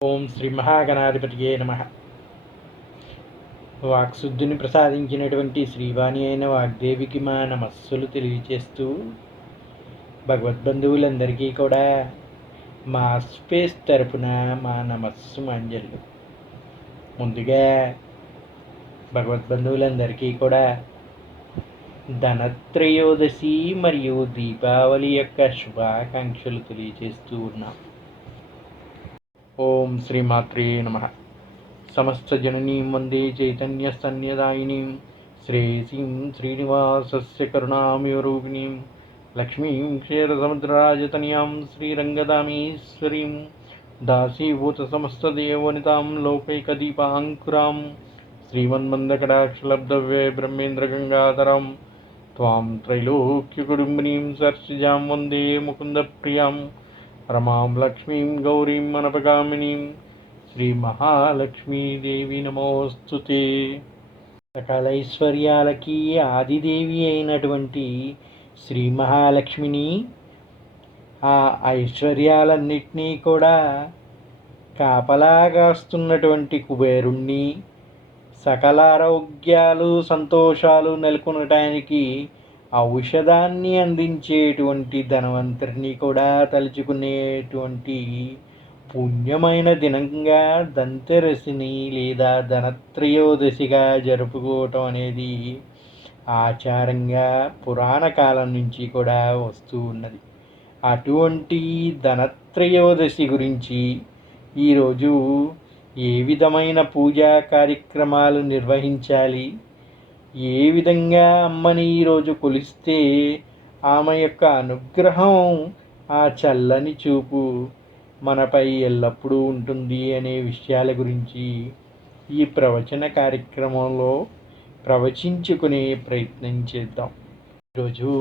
ఓం శ్రీ మహాగణాధిపతియే నమ. వాక్శుద్ధిని ప్రసాదించినటువంటి శ్రీవాణి అయిన వాగ్దేవికి మా నమస్సులు తెలియచేస్తూ, భగవద్బంధువులందరికీ కూడా మా స్పేస్ తరపున మా నమస్సు మాంజల్లు. ముందుగా భగవద్బంధువులందరికీ కూడా ధనత్రయోదశి మరియు దీపావళి యొక్క శుభాకాంక్షలు తెలియజేస్తూ ఉన్నాం. ఓం శ్రీమాత్రే నమ. సమస్త జననీం వందే చైతన్యస్తన్యదాయినీం శ్రేయసీం శ్రీనివాసస్య కరుణామయోరూపిణీం లక్ష్మీం క్షీరసముద్రరాజతనయాం శ్రీరంగదామేశ్వరీం దాసీభూత సమస్తదేవనితాం లోకైకదీపాంకురాం శ్రీమన్మందకటాక్షలబ్ధవ్యే బ్రహ్మేంద్రగంగాధరాం త్వాం త్రైలోక్యకుటుంబినీం సర్సిజాం వందే ముకుందప్రియాం రమాం లక్ష్మీం గౌరీం అనపగామినీం శ్రీ మహాలక్ష్మీదేవి నమోస్తుతే. సకల ఐశ్వర్యాలకి ఆదిదేవి అయినటువంటి శ్రీ మహాలక్ష్మిని, ఆ ఐశ్వర్యాలన్నిటినీ కూడా కాపలాగాస్తున్నటువంటి కుబేరుణ్ణి, సకల ఆరోగ్యాలు సంతోషాలు నెలకొనటానికి ఔషధాన్ని అందించేటువంటి ధనవంతుడిని కూడా తలుచుకునేటువంటి పుణ్యమైన దినంగా ధన్తెరసిని లేదా ధనత్రయోదశిగా జరుపుకోవటం అనేది ఆచారంగా పురాణ కాలం నుంచి కూడా వస్తూ ఉన్నది. అటువంటి ధనత్రయోదశి గురించి ఈరోజు ఏ విధమైన పూజా కార్యక్రమాలు నిర్వహించాలి, ఏ విధంగా అమ్మని ఈరోజు కొలిస్తే ఆమె యొక్క అనుగ్రహం, ఆ చల్లని చూపు మనపై ఎల్లప్పుడూ ఉంటుంది అనే విషయాల గురించి ఈ ప్రవచన కార్యక్రమంలో ప్రవచించుకునే ప్రయత్నం చేద్దాం. ఈరోజు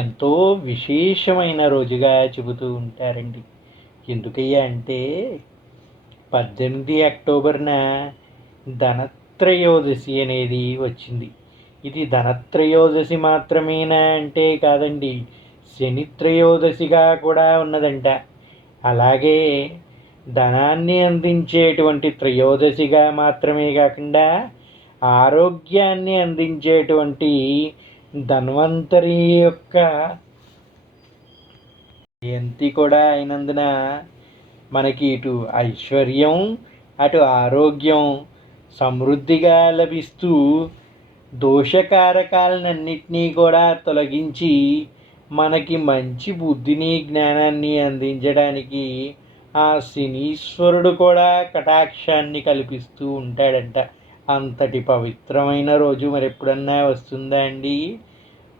ఎంతో విశేషమైన రోజుగా చెబుతూ ఉంటారండి. ఎందుకయ్యా అంటే 18 అక్టోబర్న ధనత్రయోదశి అనేది వచ్చింది. ఇది ధనత్రయోదశి మాత్రమేనా అంటే కాదండి, శనిత్రయోదశిగా కూడా ఉన్నదంట. అలాగే ధనాన్ని అందించేటువంటి త్రయోదశిగా మాత్రమే కాకుండా ఆరోగ్యాన్ని అందించేటువంటి ధన్వంతరి యొక్క జయంతి కూడా అయినందున మనకి ఇటు ఐశ్వర్యం అటు ఆరోగ్యం సమృద్ధిగా లభిస్తూ దోషకారకాలన్నింటినీ కూడా తొలగించి మనకి మంచి బుద్ధిని జ్ఞానాన్ని అందించడానికి ఆ శనీశ్వరుడు కూడా కటాక్షాన్ని కల్పిస్తూ ఉంటాడంట. అంతటి పవిత్రమైన రోజు మరి ఎప్పుడన్నా వస్తుందా అండి?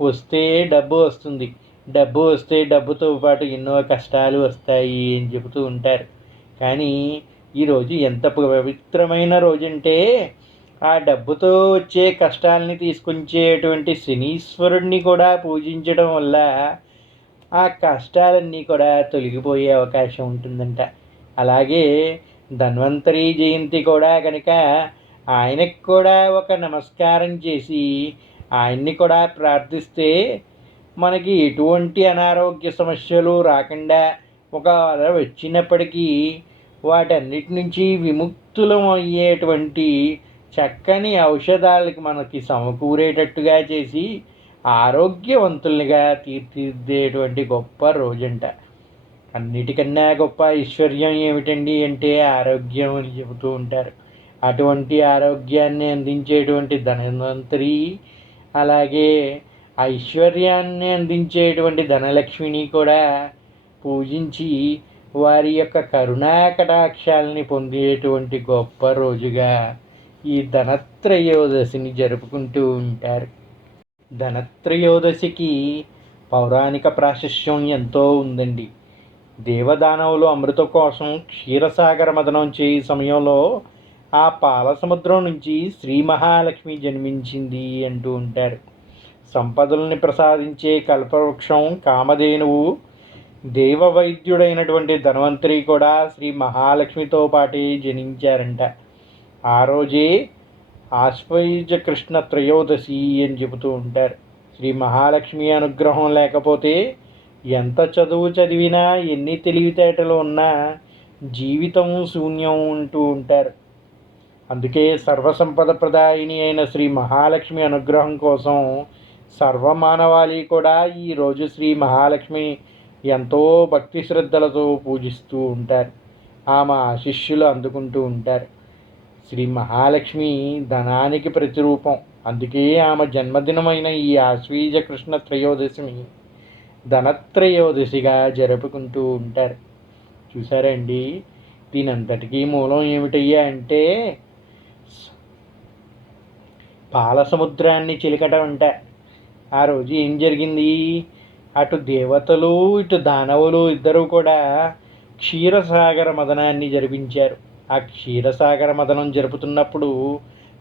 వస్తే డబ్బు వస్తుంది, డబ్బు వస్తే డబ్బుతో పాటు ఎన్నో కష్టాలు వస్తాయి అని చెబుతూ ఉంటారు. కానీ ఈరోజు ఎంత పవిత్రమైన రోజు అంటే, ఆ డబ్బుతో వచ్చే కష్టాలని తీసుకొచ్చేటువంటి శనీశ్వరుడిని కూడా పూజించడం వల్ల ఆ కష్టాలన్నీ కూడా తొలగిపోయే అవకాశం ఉంటుందంట. అలాగే ధన్వంతరి జయంతి కూడా కనుక ఆయనకి కూడా ఒక నమస్కారం చేసి ఆయన్ని కూడా ప్రార్థిస్తే మనకి ఎటువంటి అనారోగ్య సమస్యలు రాకుండా, ఒకవేళ వచ్చినప్పటికీ వాటన్నిటి నుంచి విముక్తులం అయ్యేటువంటి చక్కని ఔషధాలకి మనకి సమకూరేటట్టుగా చేసి ఆరోగ్యవంతులుగా తీర్చిదిద్దేటువంటి గొప్ప రోజంట. అన్నిటికన్నా గొప్ప ఐశ్వర్యం ఏమిటండి అంటే ఆరోగ్యం అని చెబుతూ ఉంటారు. అటువంటి ఆరోగ్యాన్ని అందించేటువంటి ధనవంతరి, అలాగే ఐశ్వర్యాన్ని అందించేటువంటి ధనలక్ష్మిని కూడా పూజించి వారి యొక్క కరుణా కటాక్షాలని పొందేటువంటి గొప్ప రోజుగా ఈ ధనత్రయోదశిని జరుపుకుంటూ ఉంటారు. ధనత్రయోదశికి పౌరాణిక ప్రాశస్త్యం ఎంతో ఉందండి. దేవదానవులు అమృతం కోసం క్షీరసాగర మదనం చేయి సమయంలో ఆ పాల సముద్రం నుంచి శ్రీ మహాలక్ష్మి జన్మించింది అంటూ ఉంటారు. సంపదల్ని ప్రసాదించే కల్పవృక్షం కామధేనువు, దేవవైద్యుడైనటువంటి ధన్వంతరి కూడా శ్రీ మహాలక్ష్మితో పాటే జనించారంట. ఆ రోజే ఆశ్వయుజ కృష్ణ త్రయోదశి అని చెబుతూ ఉంటారు. శ్రీ మహాలక్ష్మి అనుగ్రహం లేకపోతే ఎంత చదువు చదివినా, ఎన్ని తెలివితేటలు ఉన్నా జీవితం శూన్యం అంటూ ఉంటారు. అందుకే సర్వసంపద ప్రదాయిని అయిన శ్రీ మహాలక్ష్మి అనుగ్రహం కోసం సర్వమానవాళి కూడా ఈరోజు శ్రీ మహాలక్ష్మి ఎంతో భక్తి శ్రద్ధలతో పూజిస్తూ ఉంటారు. ఆమె ఆశిష్యులు అందుకుంటూ ఉంటారు. శ్రీ మహాలక్ష్మి ధనానికి ప్రతిరూపం. అందుకే ఆమె జన్మదినమైన ఈ ఆశ్వీజ కృష్ణ త్రయోదశిని ధనత్రయోదశిగా జరుపుకుంటూ ఉంటారు. చూసారండి, దీనంతటికీ మూలం ఏమిటయ్యా అంటే పాల సముద్రాన్ని చిలకటం అంట. ఆ రోజు ఏం జరిగింది, అటు దేవతలు ఇటు దానవులు ఇద్దరూ కూడా క్షీరసాగర మదనాన్ని జరిపించారు. ఆ క్షీరసాగర మదనం జరుపుతున్నప్పుడు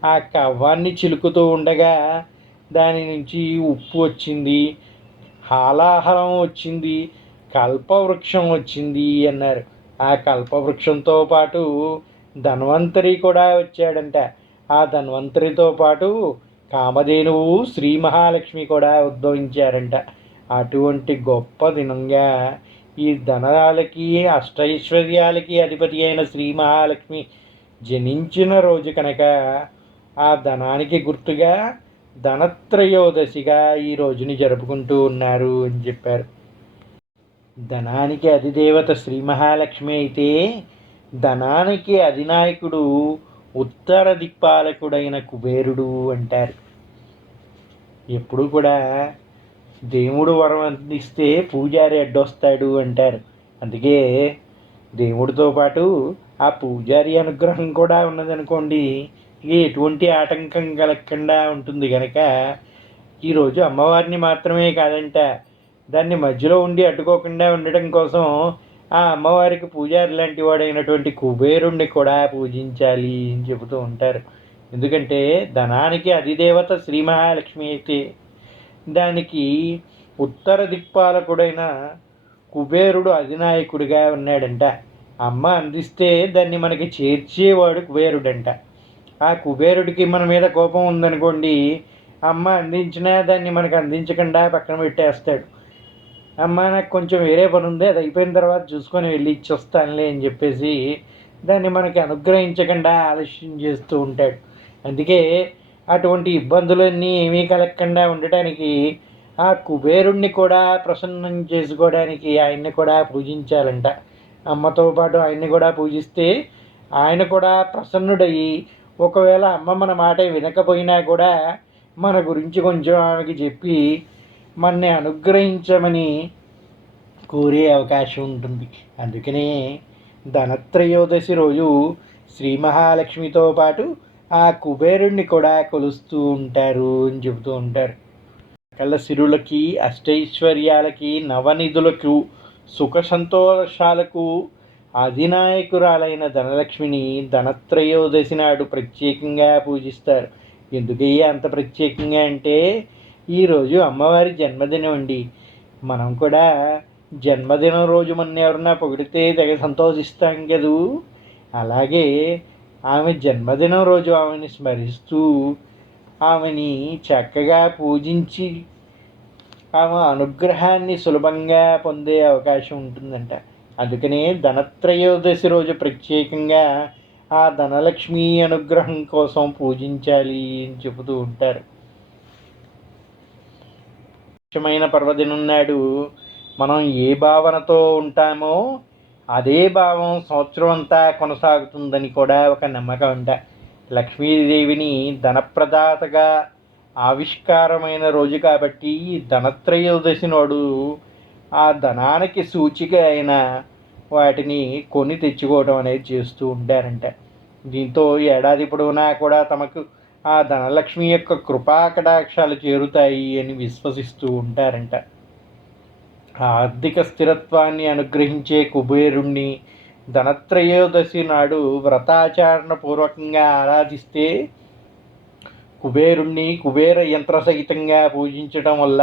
ఆ కవ్వాన్ని చిలుకుతూ ఉండగా దాని నుంచి ఉప్పు వచ్చింది, హాలాహలం వచ్చింది, కల్పవృక్షం వచ్చింది అన్నారు. ఆ కల్పవృక్షంతో పాటు ధన్వంతరి కూడా వచ్చాడంట. ఆ ధన్వంతరితో పాటు కామధేనువు శ్రీ మహాలక్ష్మి కూడా ఉద్భవించారంట. అటువంటి గొప్ప దినంగా ఈ ధనాలకి అష్టైశ్వర్యాలకి అధిపతి అయిన శ్రీ మహాలక్ష్మి జనించిన రోజు కనుక ఆ ధనానికి గుర్తుగా ధనత్రయోదశిగా ఈ రోజుని జరుపుకుంటూ ఉన్నారు అని చెప్పారు. ధనానికి అధిదేవత శ్రీ మహాలక్ష్మి అయితే ధనానికి అధినాయకుడు ఉత్తర దిక్పాలకుడైన కుబేరుడు అంటారు. ఎప్పుడు కూడా దేవుడు వరం అందిస్తే పూజారి అడ్డొస్తాడు అంటారు. అందుకే దేవుడితో పాటు ఆ పూజారి అనుగ్రహం కూడా ఉన్నదనుకోండి, ఇక ఎటువంటి ఆటంకం కలగకుండా ఉంటుంది కనుక ఈరోజు అమ్మవారిని మాత్రమే కాదంట, దాన్ని మధ్యలో ఉండి అడ్డుకోకుండా ఉండటం కోసం ఆ అమ్మవారికి పూజారి లాంటి వాడైనటువంటి కుబేరుణ్ణి కూడా పూజించాలి అని చెబుతూ ఉంటారు. ఎందుకంటే ధనానికి అధిదేవత శ్రీ మహాలక్ష్మి అయితే దానికి ఉత్తర దిక్పాలకుడైన కుబేరుడు అధినాయకుడిగా ఉన్నాడంట. అమ్మ అందిస్తే దాన్ని మనకి చేర్చేవాడు కుబేరుడంట. ఆ కుబేరుడికి మన మీద కోపం ఉందనుకోండి, అమ్మ అందించినా దాన్ని మనకు అందించకుండా పక్కన పెట్టేస్తాడు. అమ్మ నాకు కొంచెం వేరే పని ఉంది, అది అయిపోయిన తర్వాత చూసుకొని వెళ్ళి ఇచ్చొస్తానులే అని చెప్పేసి దాన్ని మనకి అనుగ్రహించకుండా ఆలస్యం చేస్తూ ఉంటాడు. అందుకే అటువంటి ఇబ్బందులన్నీ ఏమీ కలగకుండా ఉండటానికి ఆ కుబేరుణ్ణి కూడా ప్రసన్నం చేసుకోవడానికి ఆయన్ని కూడా పూజించాలంట. అమ్మతో పాటు ఆయన్ని కూడా పూజిస్తే ఆయన కూడా ప్రసన్నుడయ్యి ఒకవేళ అమ్మ మన మాట వినకపోయినా కూడా మన గురించి కొంచెం ఆమెకి చెప్పి మనని అనుగ్రహించమని కోరే అవకాశం ఉంటుంది. అందుకనే ధనత్రయోదశి రోజు శ్రీ మహాలక్ష్మితో పాటు ఆ కుబేరుణ్ణి కూడా కొలుస్తూ ఉంటారు అని చెబుతూ ఉంటారు. సకల సిరులకి అష్టైశ్వర్యాలకి నవనిధులకు సుఖ సంతోషాలకు అధినాయకురాలైన ధనలక్ష్మిని ధనత్రయోదశి నాడు ప్రత్యేకంగా పూజిస్తారు. ఎందుకయ్యా అంత ప్రత్యేకంగా అంటే ఈరోజు అమ్మవారి జన్మదినం అండి. మనం కూడా జన్మదినం రోజు మన ఎవరన్నా పొగిడితే తెగ సంతోషిస్తాం కదూ. అలాగే ఆమె జన్మదినం రోజు ఆమెని స్మరిస్తూ ఆమెని చక్కగా పూజించి ఆమె అనుగ్రహాన్ని సులభంగా పొందే అవకాశం ఉంటుందంట. అందుకనే ధనత్రయోదశి రోజు ప్రత్యేకంగా ఆ ధనలక్ష్మి అనుగ్రహం కోసం పూజించాలి అని చెబుతూ ఉంటారు. ముఖ్యమైన పర్వదినం నాడు మనం ఏ భావనతో ఉంటామో అదే భావం సంవత్సరం అంతా కొనసాగుతుందని కూడా ఒక నమ్మకం అంట. లక్ష్మీదేవిని ధనప్రదాతగా ఆవిష్కారమైన రోజు కాబట్టి ధనత్రయోదశి నాడు ఆ ధనానికి సూచిక అయిన వాటిని కొని తెచ్చుకోవడం అనేది చేస్తూ ఉంటారంట. దీంతో ఏడాది పొడవునా కూడా తమకు ఆ ధనలక్ష్మి యొక్క కృపా కటాక్షాలు చేరుతాయి అని విశ్వసిస్తూ ఉంటారంట. ఆర్థిక స్థిరత్వాన్ని అనుగ్రహించే కుబేరుణ్ణి ధనత్రయోదశి నాడు వ్రతాచరణ పూర్వకంగా ఆరాధిస్తే కుబేరుణ్ణి కుబేర యంత్ర సహితంగా పూజించడం వల్ల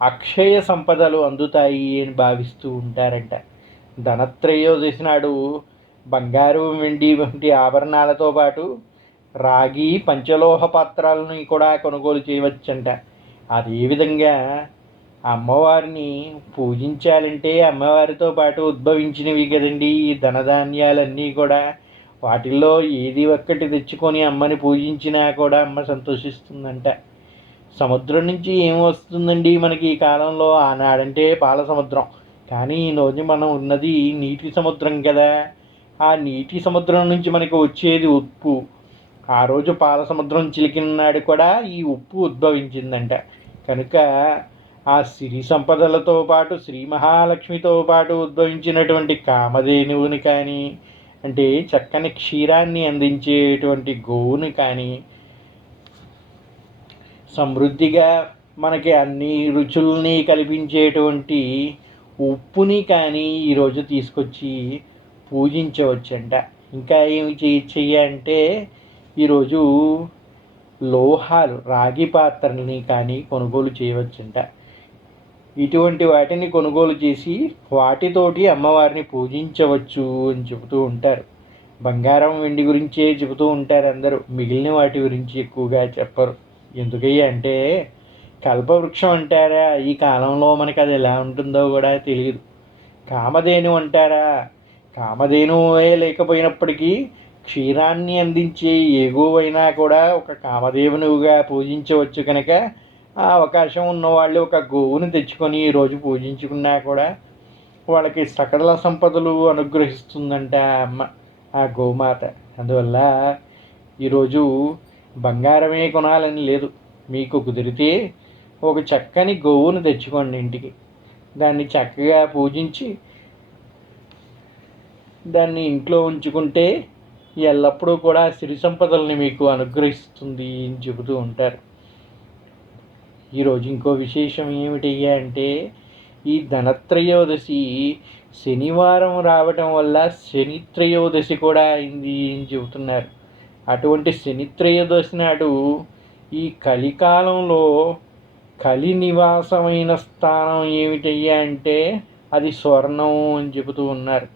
అక్షయ సంపదలు అందుతాయి అని భావిస్తూ ఉంటారంట. ధనత్రయోదశి నాడు బంగారు వెండి వంటి ఆభరణాలతో పాటు రాగి పంచలోహ పాత్రలను కూడా కొనుగోలు చేయవచ్చంట. అదేవిధంగా అమ్మవారిని పూజించాలంటే అమ్మవారితో పాటు ఉద్భవించినవి కదండి ఈ ధనధాన్యాలన్నీ కూడా. వాటిల్లో ఏది ఒక్కటి తెచ్చుకొని అమ్మని పూజించినా కూడా అమ్మ సంతోషిస్తుందంట. సముద్రం నుంచి ఏం వస్తుందండి మనకి ఈ కాలంలో? ఆనాడంటే పాల సముద్రం, కానీ ఈరోజు మనం ఉన్నది నీటి సముద్రం కదా. ఆ నీటి సముద్రం నుంచి మనకు వచ్చేది ఉప్పు. ఆ రోజు పాల సముద్రం చిలికిన నాడు కూడా ఈ ఉప్పు ఉద్భవించిందంట. కనుక ఆ సిరి సంపదలతో పాటు శ్రీ మహాలక్ష్మితో పాటు ఉద్భవించినటువంటి కామధేనువుని కానీ, అంటే చక్కని క్షీరాన్ని అందించేటువంటి గోవుని కానీ, సమృద్ధిగా మనకి అన్ని రుచుల్ని కల్పించేటువంటి ఉప్పుని కానీ ఈరోజు తీసుకొచ్చి పూజించవచ్చంట. ఇంకా ఏమి అంటే ఈరోజు లోహాలు, రాగి పాత్రల్ని కానీ కొనుగోలు చేయవచ్చంట. ఇటువంటి వాటిని కొనుగోలు చేసి వాటితోటి అమ్మవారిని పూజించవచ్చు అని చెబుతూ ఉంటారు. బంగారం, వెండి గురించే చెబుతూ ఉంటారు అందరూ, మిగిలిన వాటి గురించి ఎక్కువగా చెప్పరు. ఎందుకయ్యా అంటే కల్పవృక్షం అంటారా, ఈ కాలంలో మనకి అది ఎలా ఉంటుందో కూడా తెలియదు. కామధేను అంటారా, కామధేనువే లేకపోయినప్పటికీ క్షీరాన్ని అందించే ఎగువైనా కూడా ఒక కామధేనువుగా పూజించవచ్చు. కనుక ఆ అవకాశం ఉన్నవాళ్ళు ఒక గోవుని తెచ్చుకొని ఈరోజు పూజించుకున్నా కూడా వాళ్ళకి సకల సంపదలు అనుగ్రహిస్తుందంట అమ్మ, ఆ గోమాత. అందువల్ల ఈరోజు బంగారమే కొనాలని లేదు. మీకు కుదిరితే ఒక చక్కని గోవును తెచ్చుకోండి ఇంటికి. దాన్ని చక్కగా పూజించి దాన్ని ఇంట్లో ఉంచుకుంటే ఎల్లప్పుడూ కూడా సిరి సంపదల్ని మీకు అనుగ్రహిస్తుంది అని చెబుతూ ఉంటారు. ఈరోజు ఇంకో విశేషం ఏమిటయ్యా అంటే ఈ ధనత్రయోదశి శనివారం రావటం వల్ల శనిత్రయోదశి కూడా అయింది అని చెబుతున్నారు. అటువంటి శనిత్రయోదశి నాడు ఈ కలికాలంలో కలి నివాసమైన స్థానం ఏమిటయ్యా అంటే అది స్వర్ణం అని చెబుతూ ఉన్నారు.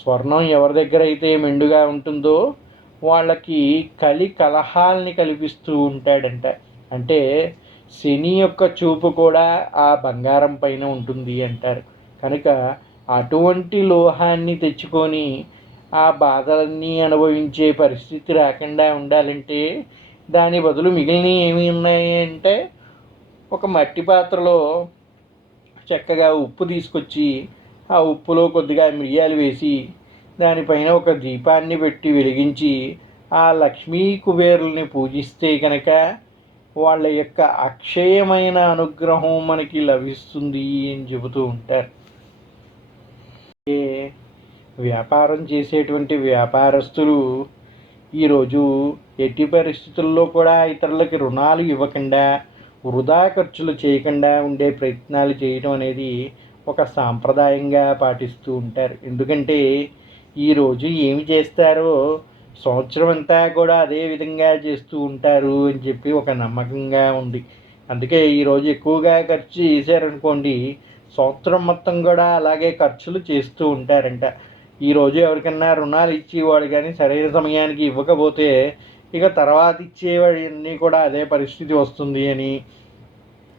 స్వర్ణం ఎవరి దగ్గర అయితే మెండుగా ఉంటుందో వాళ్ళకి కలి కలహాల్ని కల్పిస్తూ ఉంటాడంట. అంటే శని యొక్క చూపు కూడా ఆ బంగారం పైన ఉంటుంది అంటారు. కనుక అటువంటి లోహాన్ని తెచ్చుకొని ఆ బాధలన్నీ అనుభవించే పరిస్థితి రాకుండా ఉండాలంటే దాని బదులు మిగిలిన ఏమి ఉన్నాయి అంటే ఒక మట్టి పాత్రలో చక్కగా ఉప్పు తీసుకొచ్చి ఆ ఉప్పులో కొద్దిగా మిరియాలు వేసి దానిపైన ఒక దీపాన్ని పెట్టి వెలిగించి ఆ లక్ష్మీ కుబేరుల్ని పూజిస్తే కనుక వాళ్ళ యొక్క అక్షయమైన అనుగ్రహం మనకి లభిస్తుంది అని చెబుతూ ఉంటారు. వ్యాపారం చేసేటువంటి వ్యాపారస్తులు ఈరోజు ఎట్టి పరిస్థితుల్లో కూడా ఇతరులకి రుణాలు ఇవ్వకుండా, వృధా ఖర్చులు చేయకుండా ఉండే ప్రయత్నాలు చేయడం అనేది ఒక సాంప్రదాయంగా పాటిస్తూ ఉంటారు. ఎందుకంటే ఈరోజు ఏమి చేస్తారో సంవత్సరం అంతా కూడా అదే విధంగా చేస్తూ ఉంటారు అని చెప్పి ఒక నమ్మకంగా ఉంది. అందుకే ఈరోజు ఎక్కువగా ఖర్చు చేశారనుకోండి, సంవత్సరం మొత్తం కూడా అలాగే ఖర్చులు చేస్తూ ఉంటారంట. ఈరోజు ఎవరికన్నా రుణాలు ఇచ్చేవాడు కానీ సరైన సమయానికి ఇవ్వకపోతే ఇక తర్వాత ఇచ్చేవాడి కూడా అదే పరిస్థితి వస్తుంది అని,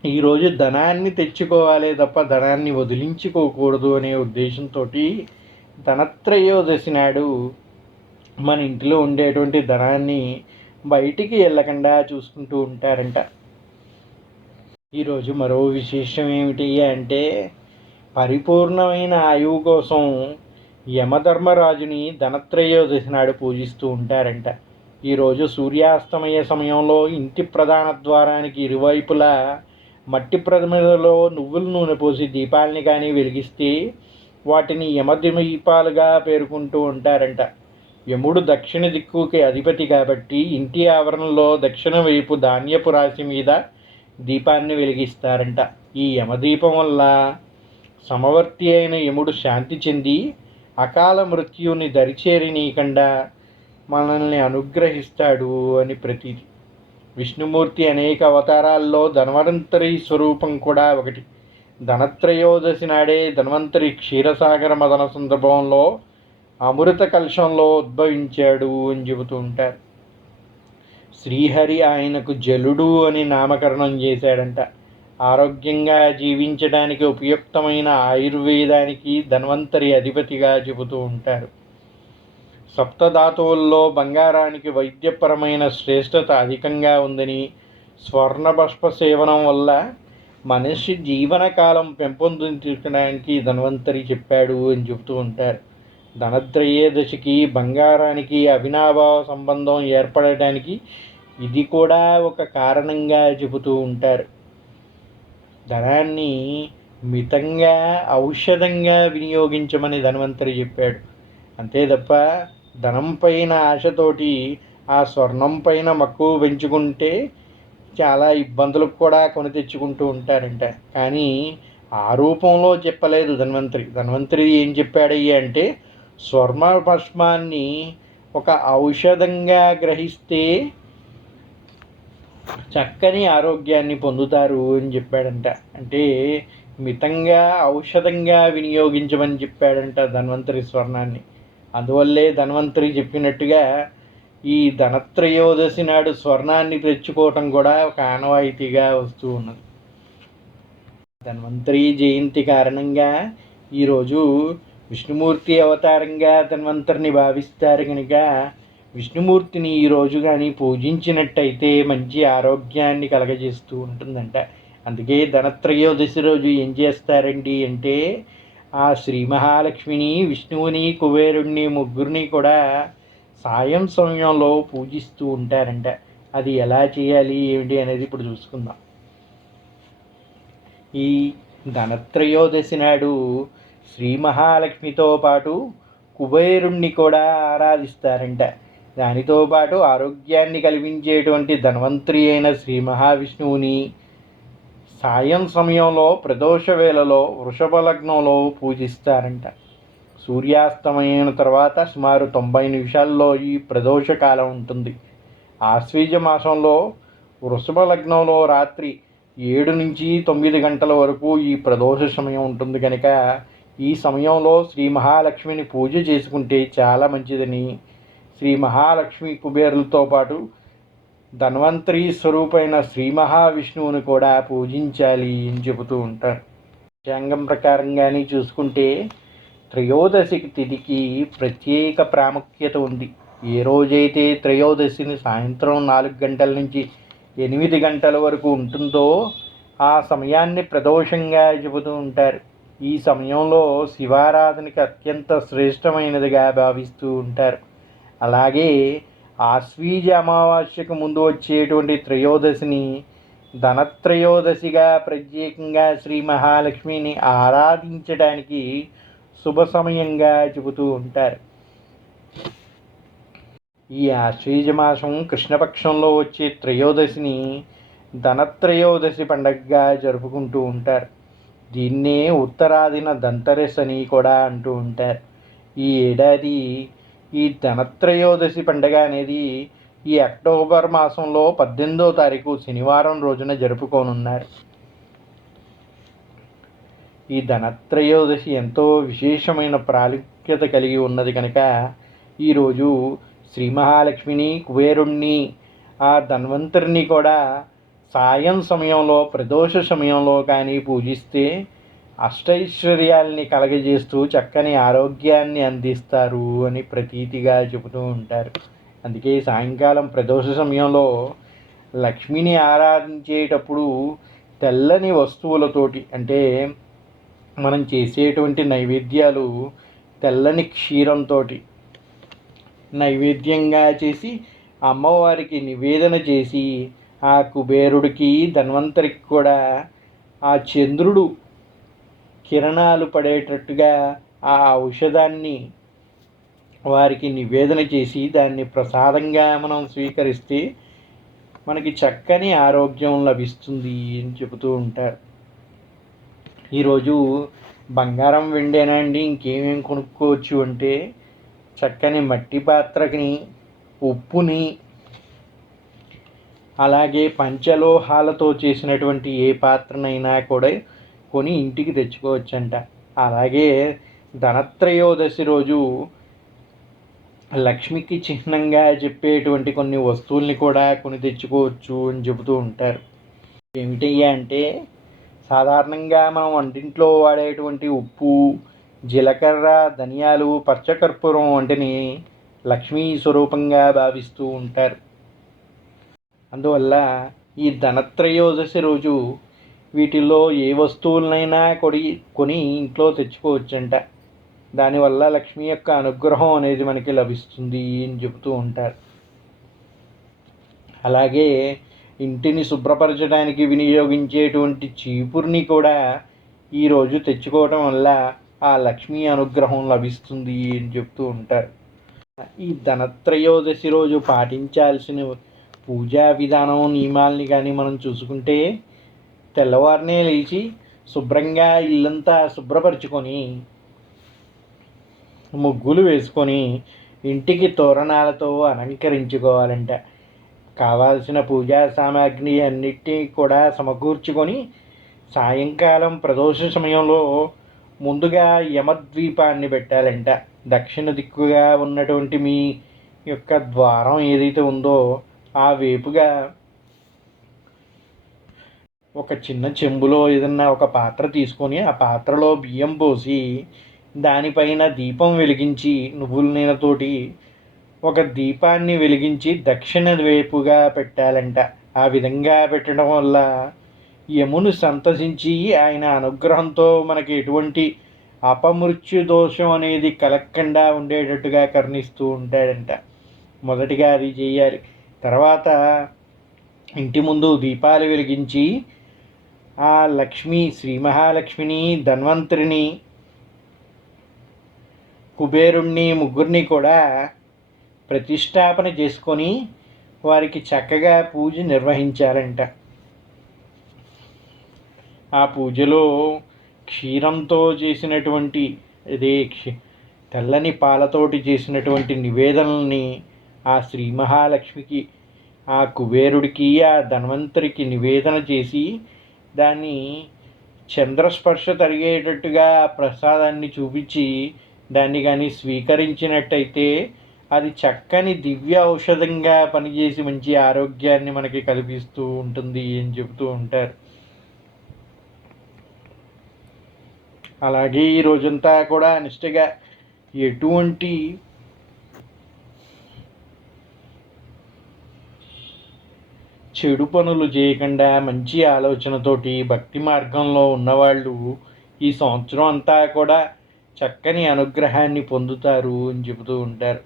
ఈరోజు ధనాన్ని తెచ్చుకోవాలి తప్ప ధనాన్ని వదిలించుకోకూడదు అనే ఉద్దేశంతో ధనత్రయోదశి నాడు మన ఇంట్లో ఉండేటువంటి ధనాన్ని బయటికి వెళ్ళకుండా చూసుకుంటూ ఉంటారంట. ఈరోజు మరో విశేషం ఏమిటి అంటే పరిపూర్ణమైన ఆయువు కోసం యమధర్మరాజుని ధనత్రయోదశి నాడు పూజిస్తూ ఉంటారంట. ఈరోజు సూర్యాస్తమయ సమయంలో ఇంటి ప్రధాన ద్వారానికి ఇరువైపులా మట్టి ప్రమిదలో నువ్వుల నూనె పోసి దీపాలని కానీ వెలిగిస్తే వాటిని యమదీపాలుగా పేర్కొంటూ ఉంటారంట. యముడు దక్షిణ దిక్కుకి అధిపతి కాబట్టి ఇంటి ఆవరణలో దక్షిణ వైపు ధాన్యపు రాశి మీద దీపాన్ని వెలిగిస్తారంట. ఈ యమదీపం వల్ల సమవర్తి అయిన యముడు శాంతి చెంది అకాల మృత్యుని దరిచేరినీయకుండా మనల్ని అనుగ్రహిస్తాడు అని ప్రతీతి. విష్ణుమూర్తి అనేక అవతారాల్లో ధన్వంతరి స్వరూపం కూడా ఒకటి. ధనత్రయోదశి నాడే ధన్వంతరి క్షీరసాగర మదన సందర్భంలో అమృత కలశంలో ఉద్భవించాడు అని చెబుతూ ఉంటారు. శ్రీహరి ఆయనకు జలుడు అని నామకరణం చేశాడంట. ఆరోగ్యంగా జీవించడానికి ఉపయుక్తమైన ఆయుర్వేదానికి ధన్వంతరి అధిపతిగా చెబుతూ ఉంటారు. సప్తధాతువుల్లో బంగారానికి వైద్యపరమైన శ్రేష్టత అధికంగా ఉందని, స్వర్ణభస్మ సేవనం వల్ల మనిషి జీవనకాలం పెంపొందించడానికి ధన్వంతరి చెప్పాడు అని చెబుతూ ఉంటారు. ధనత్రయోదశికి బంగారానికి అవినాభావ సంబంధం ఏర్పడటానికి ఇది కూడా ఒక కారణంగా చెబుతూ ఉంటారు. ధనాన్ని మితంగా ఔషధంగా వినియోగించమని ధన్వంతరి చెప్పాడు. అంతే తప్ప ధనం పైన ఆశతోటి ఆ స్వర్ణం పైన మక్కువ పెంచుకుంటే చాలా ఇబ్బందులకు కూడా కొని తెచ్చుకుంటూ ఉంటారంట. కానీ ఆ రూపంలో చెప్పలేదు ధన్వంతరి ఏం చెప్పాడయ్యా అంటే, స్వర్ణ భస్మాన్ని ఒక ఔషధంగా గ్రహిస్తే చక్కని ఆరోగ్యాన్ని పొందుతారు అని చెప్పాడంట. అంటే మితంగా ఔషధంగా వినియోగించమని చెప్పాడంట ధన్వంతరి స్వర్ణాన్ని. అందువల్లే ధన్వంతరి చెప్పినట్టుగా ఈ ధనత్రయోదశి నాడు స్వర్ణాన్ని తెచ్చుకోవటం కూడా ఒక ఆనవాయితీగా వస్తూ ఉన్నది. ధన్వంతరి జయంతి కారణంగా ఈరోజు విష్ణుమూర్తి అవతారంగా ధన్వంతరిని భావిస్తారు కనుక విష్ణుమూర్తిని ఈరోజు కానీ పూజించినట్టయితే మంచి ఆరోగ్యాన్ని కలగజేస్తూ ఉంటుందంట. అందుకే ధనత్రయోదశి రోజు ఏం చేస్తారండి అంటే, ఆ శ్రీ మహాలక్ష్మిని, విష్ణువుని, కుబేరుణ్ణి ముగ్గురిని కూడా సాయం సమయంలో పూజిస్తూ ఉంటారంట. అది ఎలా చేయాలి ఏమిటి అనేది ఇప్పుడు చూసుకుందాం. ఈ ధనత్రయోదశి నాడు శ్రీ మహాలక్ష్మితో పాటు కుబేరుణ్ణి కూడా ఆరాధిస్తారంట. దానితో పాటు ఆరోగ్యాన్ని కల్పించేటువంటి ధన్వంతరి అయిన శ్రీ మహావిష్ణువుని సాయం సమయంలో ప్రదోష వేళలో వృషభ లగ్నంలో పూజిస్తారంట. సూర్యాస్తమయం తర్వాత సుమారు 90 నిమిషాల్లో ఈ ప్రదోష కాలం ఉంటుంది. ఆశ్వీజ మాసంలో వృషభ లగ్నంలో రాత్రి 7 నుంచి 9 గంటల వరకు ఈ ప్రదోష సమయం ఉంటుంది కనుక ఈ సమయంలో శ్రీ మహాలక్ష్మిని పూజ చేసుకుంటే చాలా మంచిదని, శ్రీ మహాలక్ష్మి కుబేరులతో పాటు ధన్వంతరి స్వరూపైన శ్రీ మహావిష్ణువుని కూడా పూజించాలి అని చెబుతూ ఉంటారు. పంచాంగం ప్రకారంగానే చూసుకుంటే త్రయోదశి తిథికి ప్రత్యేక ప్రాముఖ్యత ఉంది. ఏ రోజైతే త్రయోదశిని సాయంత్రం 4 గంటల నుంచి 8 గంటల వరకు ఉంటుందో ఆ సమయాన్ని ప్రదోషంగా చెబుతూ ఉంటారు. ఈ సమయంలో శివారాధనకి అత్యంత శ్రేష్టమైనదిగా భావిస్తూ ఉంటారు. అలాగే ఆశ్వీజ అమావాస్యకు ముందు వచ్చేటువంటి త్రయోదశిని ధనత్రయోదశిగా ప్రత్యేకంగా శ్రీ మహాలక్ష్మిని ఆరాధించడానికి శుభ సమయంగా చెబుతూ ఉంటారు. ఈ ఆశ్వీజ మాసం కృష్ణపక్షంలో వచ్చే త్రయోదశిని ధనత్రయోదశి పండగగా జరుపుకుంటూ ఉంటారు. దీన్నే ఉత్తరాదిన ధంతరస్ అని కూడా అంటూ ఉంటారు. ఈ ఏడాది ఈ ధనత్రయోదశి పండుగ అనేది ఈ అక్టోబర్ మాసంలో 18వ తారీఖు శనివారం రోజున జరుపుకోనున్నారు. ఈ ధనత్రయోదశి ఎంతో విశేషమైన ప్రాముఖ్యత కలిగి ఉన్నది కనుక ఈరోజు శ్రీ మహాలక్ష్మిని, కుబేరుణ్ణి, ఆ ధన్వంతరిని కూడా సాయం సమయంలో ప్రదోష సమయంలో కానీ పూజిస్తే అష్టైశ్వర్యాల్ని కలగజేస్తూ చక్కని ఆరోగ్యాన్ని అందిస్తారు అని ప్రతీతిగా చెబుతూ ఉంటారు. అందుకే సాయంకాలం ప్రదోష సమయంలో లక్ష్మిని ఆరాధించేటప్పుడు తెల్లని వస్తువులతోటి, అంటే మనం చేసేటువంటి నైవేద్యాలు తెల్లని క్షీరంతో నైవేద్యంగా చేసి అమ్మవారికి నివేదన చేసి ఆ కుబేరుడికి, ధన్వంతరికి కూడా ఆ చంద్రుడు కిరణాలు పడేటట్టుగా ఆ ఔషధాన్ని వారికి నివేదన చేసి దాన్ని ప్రసాదంగా మనం స్వీకరిస్తే మనకి చక్కని ఆరోగ్యం లభిస్తుంది అని చెబుతూ ఉంటారు. ఈరోజు బంగారం వెండేనా అండి ఇంకేమేమి కొనుక్కోవచ్చు అంటే, చక్కని మట్టి పాత్రని, ఉప్పుని, అలాగే పంచలోహాలతో చేసినటువంటి ఏ పాత్రనైనా కూడా కొని ఇంటికి తెచ్చుకోవచ్చంట. అలాగే ధనత్రయోదశి రోజు లక్ష్మికి చిహ్నంగా చెప్పేటువంటి కొన్ని వస్తువుల్ని కూడా కొని తెచ్చుకోవచ్చు అని చెబుతూ ఉంటారు. ఏమిటయ్యా అంటే, సాధారణంగా మనం వంటింట్లో వాడేటువంటి ఉప్పు, జీలకర్ర, ధనియాలు, పచ్చకర్పూరం వంటిని లక్ష్మీ స్వరూపంగా భావిస్తూ ఉంటారు. అందువల్ల ఈ ధనత్రయోదశి రోజు వీటిల్లో ఏ వస్తువులనైనా కొని ఇంట్లో తెచ్చుకోవచ్చంట. దానివల్ల లక్ష్మి యొక్క అనుగ్రహం అనేది మనకి లభిస్తుంది అని చెబుతూ ఉంటారు. అలాగే ఇంటిని శుభ్రపరచడానికి వినియోగించేటువంటి చీపురుని కూడా ఈరోజు తెచ్చుకోవటం వల్ల ఆ లక్ష్మీ అనుగ్రహం లభిస్తుంది అని చెప్తూ ఉంటారు. ఈ ధనత్రయోదశి రోజు పాటించాల్సిన పూజా విధానం నియమాల్ని కానీ మనం చూసుకుంటే, తెల్లవారినే లేచి శుభ్రంగా ఇల్లంతా శుభ్రపరచుకొని ముగ్గులు వేసుకొని ఇంటికి తోరణాలతో అలంకరించుకోవాలంట. కావాల్సిన పూజా సామాగ్రి అన్నిటినీ కూడా సమకూర్చుకొని సాయంకాలం ప్రదోష సమయంలో ముందుగా యమద్వీపాన్ని పెట్టాలంట. దక్షిణ దిక్కుగా ఉన్నటువంటి మీ యొక్క ద్వారం ఏదైతే ఉందో ఆ వైపుగా ఒక చిన్న చెంబులో ఏదన్నా ఒక పాత్ర తీసుకొని ఆ పాత్రలో బియ్యం పోసి దానిపైన దీపం వెలిగించి నువ్వుల నూనెతోటి ఒక దీపాన్ని వెలిగించి దక్షిణ వైపుగా పెట్టాలంట. ఆ విధంగా పెట్టడం వల్ల యమును సంతసించి ఆయన అనుగ్రహంతో మనకి ఎటువంటి అపమృత్యు దోషం అనేది కలగకుండా ఉండేటట్టుగా కరుణిస్తూ ఉంటాడంట. మొదటిగా అది చేయాలి. తర్వాత ఇంటి ముందు దీపాలు వెలిగించి ఆ లక్ష్మి, శ్రీ మహాలక్ష్మిని, ధన్వంతరిని, కుబేరుణ్ణి ముగ్గురిని కూడా ప్రతిష్టాపన చేసుకొని వారికి చక్కగా పూజ నిర్వహించారంట. ఆ పూజలో క్షీరంతో చేసినటువంటి అదే తెల్లని పాలతోటి చేసినటువంటి నివేదనల్ని ఆ శ్రీ మహాలక్ష్మికి, ఆ కుబేరుడికి, ఆ ధన్వంతరికి నివేదన చేసి దాన్ని చంద్రస్పర్శ తరిగేటట్టుగా ఆ ప్రసాదాన్ని చూపించి దాన్ని కానీ స్వీకరించినట్టయితే అది చక్కని దివ్య ఔషధంగా పనిచేసి మంచి ఆరోగ్యాన్ని మనకి కల్పిస్తూ ఉంటుంది అని చెబుతూ ఉంటారు. అలాగే ఈ రోజంతా కూడా నిష్ఠగా ఎటువంటి చెడు పనులు చేయకుండా మంచి ఆలోచనతోటి భక్తి మార్గంలో ఉన్నవాళ్ళు ఈ సంవత్సరం అంతా కూడా చక్కని అనుగ్రహాన్ని పొందుతారు అని చెబుతూ ఉంటారు.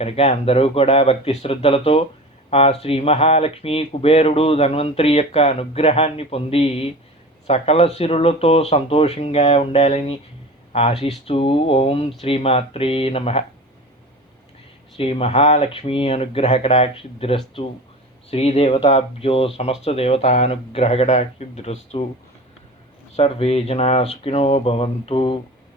కనుక అందరూ కూడా భక్తి శ్రద్ధలతో ఆ శ్రీ మహాలక్ష్మి, కుబేరుడు, ధన్వంతరి యొక్క అనుగ్రహాన్ని పొంది సకల సిరులతో సంతోషంగా ఉండాలని ఆశిస్తూ ఓం శ్రీమాత్రే నమః. శ్రీ మహాలక్ష్మి అనుగ్రహ కటాక్షిద్రస్తు. శ్రీదేవతాభ్యో సమస్త దేవతానుగ్రహ కటాక్షిద్రస్తు. సర్వే జనా సుఖినో భవంతు.